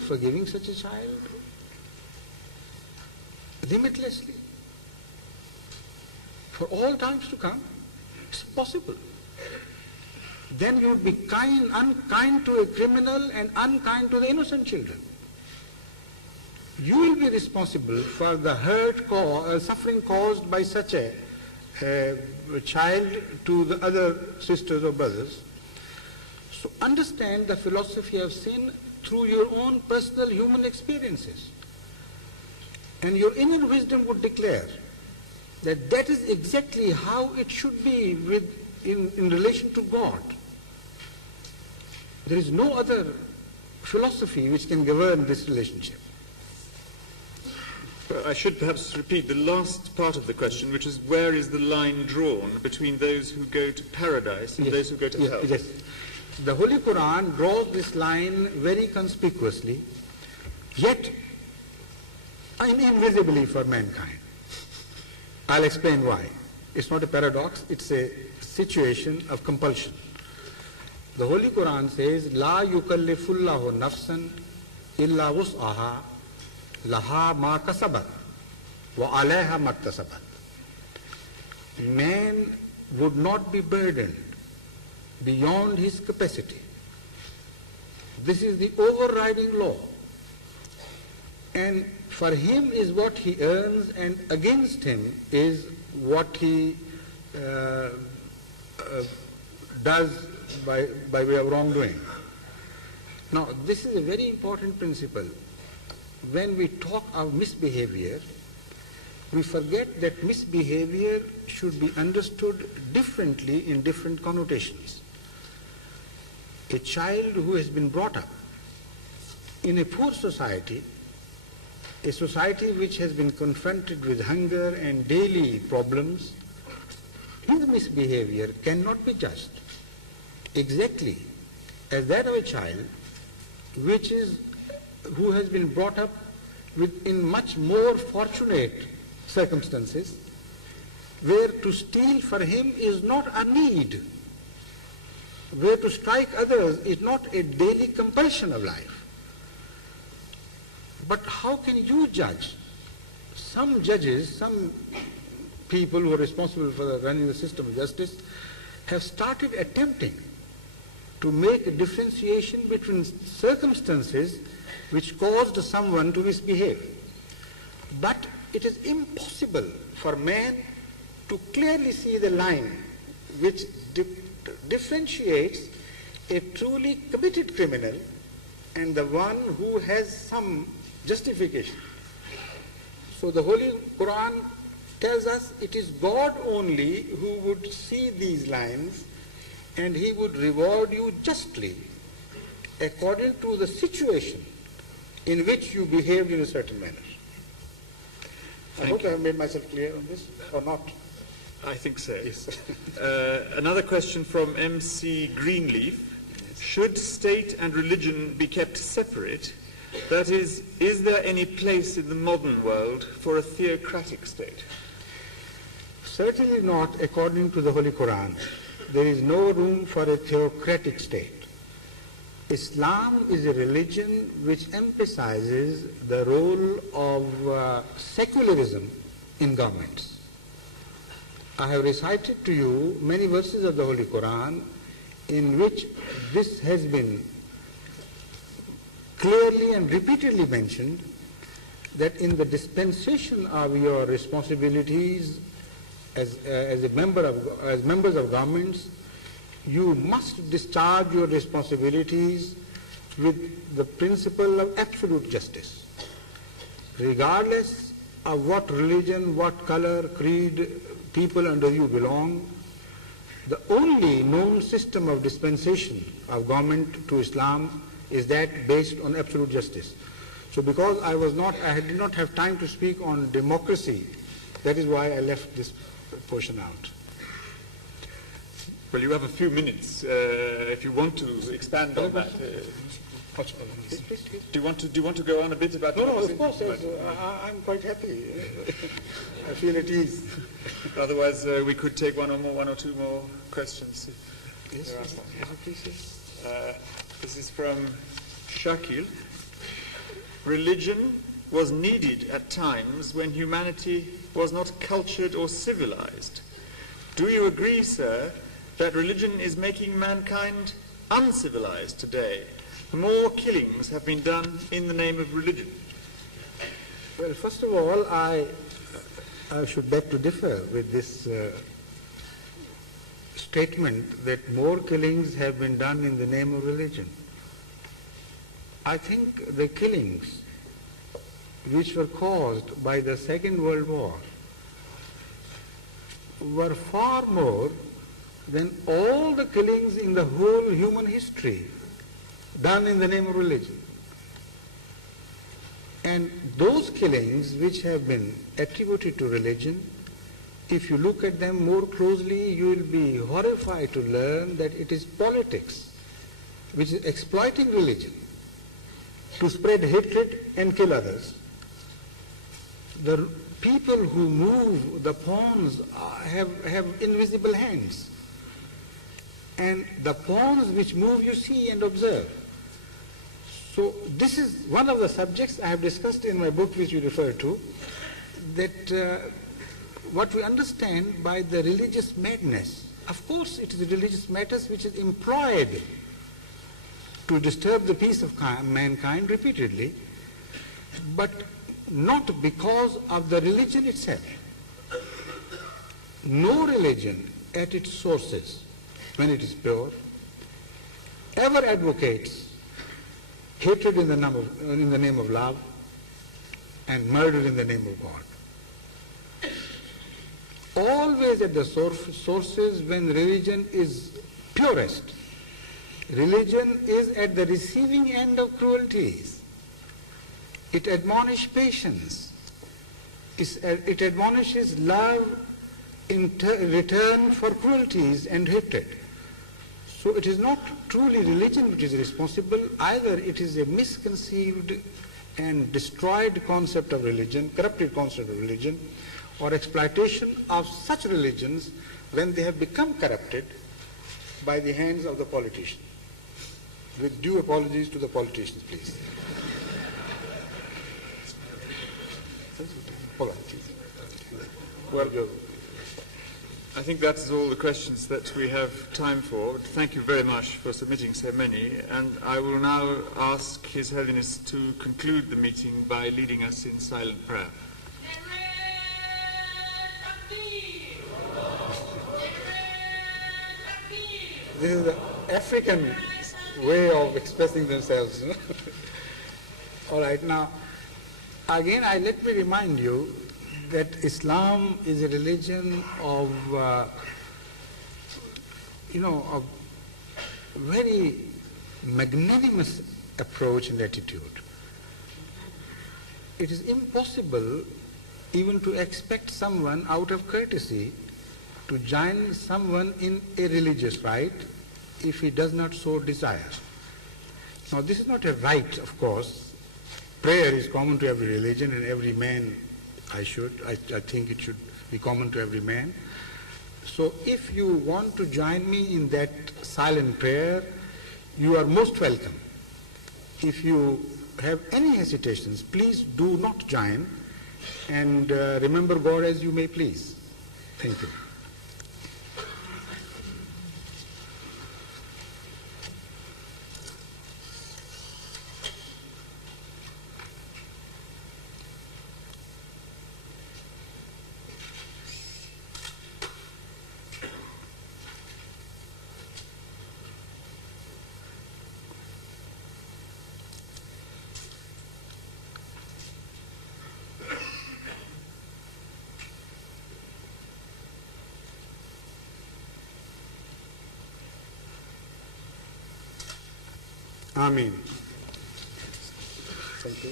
forgiving such a child limitlessly for all times to come? It's possible. Then you would be unkind to a criminal and unkind to the innocent children. You will be responsible for the suffering caused by such a child to the other sisters or brothers. So understand the philosophy of sin through your own personal human experiences. And your inner wisdom would declare that that is exactly how it should be in relation to God. There is no other philosophy which can govern this relationship. Well, I should perhaps repeat the last part of the question, which is where is the line drawn between those who go to paradise and those who go to hell? Yes. The Holy Quran draws this line very conspicuously, yet invisibly for mankind. I'll explain why. It's not a paradox, it's a situation of compulsion. The Holy Quran says, La yukallifullahu nafsan illa wus'aha laha ma kasabat wa alayha maktasabat. Man would not be burdened beyond his capacity. This is the overriding law. And for him is what he earns, and against him is what he does by way of wrongdoing. Now, this is a very important principle. When we talk of misbehavior, we forget that misbehavior should be understood differently in different connotations. A child who has been brought up in a poor society, a society which has been confronted with hunger and daily problems, his misbehavior cannot be judged exactly as that of a child who has been brought up in much more fortunate circumstances, where to steal for him is not a need, where to strike others is not a daily compulsion of life. But how can you judge? Some judges, some people who are responsible for running the system of justice have started attempting to make a differentiation between circumstances which caused someone to misbehave. But it is impossible for man to clearly see the line which differentiates a truly committed criminal and the one who has some justification. So the Holy Quran tells us it is God only who would see these lines, and he would reward you justly according to the situation in which you behaved in a certain manner. I hope I have made myself clear on this, or not? I think so. Yes. Another question from MC Greenleaf. Should state and religion be kept separate? That is there any place in the modern world for a theocratic state? Certainly not according to the Holy Quran. There is no room for a theocratic state. Islam is a religion which emphasizes the role of secularism in governments. I have recited to you many verses of the Holy Quran in which this has been clearly and repeatedly mentioned, that in the dispensation of your responsibilities as members of governments, you must discharge your responsibilities with the principle of absolute justice, regardless of what religion, what color, creed, people under you belong. The only known system of dispensation of government to Islam is that based on absolute justice. So because I did not have time to speak on democracy, that is why I left this portion out. Well, you have a few minutes if you want to expand on that. Do you want to go on a bit about democracy? No, of course. I'm quite happy. I feel at ease. Otherwise, we could take one or two more questions. Yes, please. This is from Shakil. religion was needed at times when humanity was not cultured or civilized. Do you agree, sir, that religion is making mankind uncivilized today? More killings have been done in the name of religion. Well, first of all, I should beg to differ with this statement that more killings have been done in the name of religion. I think the killings which were caused by the Second World War were far more than all the killings in the whole human history done in the name of religion. And those killings which have been attributed to religion, if you look at them more closely, you will be horrified to learn that it is politics which is exploiting religion to spread hatred and kill others. The people who move the pawns have invisible hands. And the pawns which move you see and observe. So this is one of the subjects I have discussed in my book which you refer to, that what we understand by the religious madness. Of course it is religious madness which is employed to disturb the peace of mankind repeatedly, but not because of the religion itself. No religion at its sources, when it is pure, ever advocates hatred in the name of love and murder in the name of God. Always at the sources when religion is purest, religion is at the receiving end of cruelties. It admonishes patience. It admonishes love in return for cruelties and hatred. So it is not truly religion which is responsible, either it is a misconceived and destroyed concept of religion, corrupted concept of religion, or exploitation of such religions when they have become corrupted by the hands of the politician. With due apologies to the politicians, please. Well, I think that's all the questions that we have time for. Thank you very much for submitting so many, and I will now ask His Holiness to conclude the meeting by leading us in silent prayer. This is the African way of expressing themselves. All right, now, again, let me remind you that Islam is a religion of, a very magnanimous approach and attitude. It is impossible even to expect someone out of courtesy to join someone in a religious rite if he does not so desire. Now, this is not a right, of course. Prayer is common to every religion, and every man, I think it should be common to every man. So if you want to join me in that silent prayer, you are most welcome. If you have any hesitations, please do not join, and remember God as you may please. Thank you. Amen. Thank you.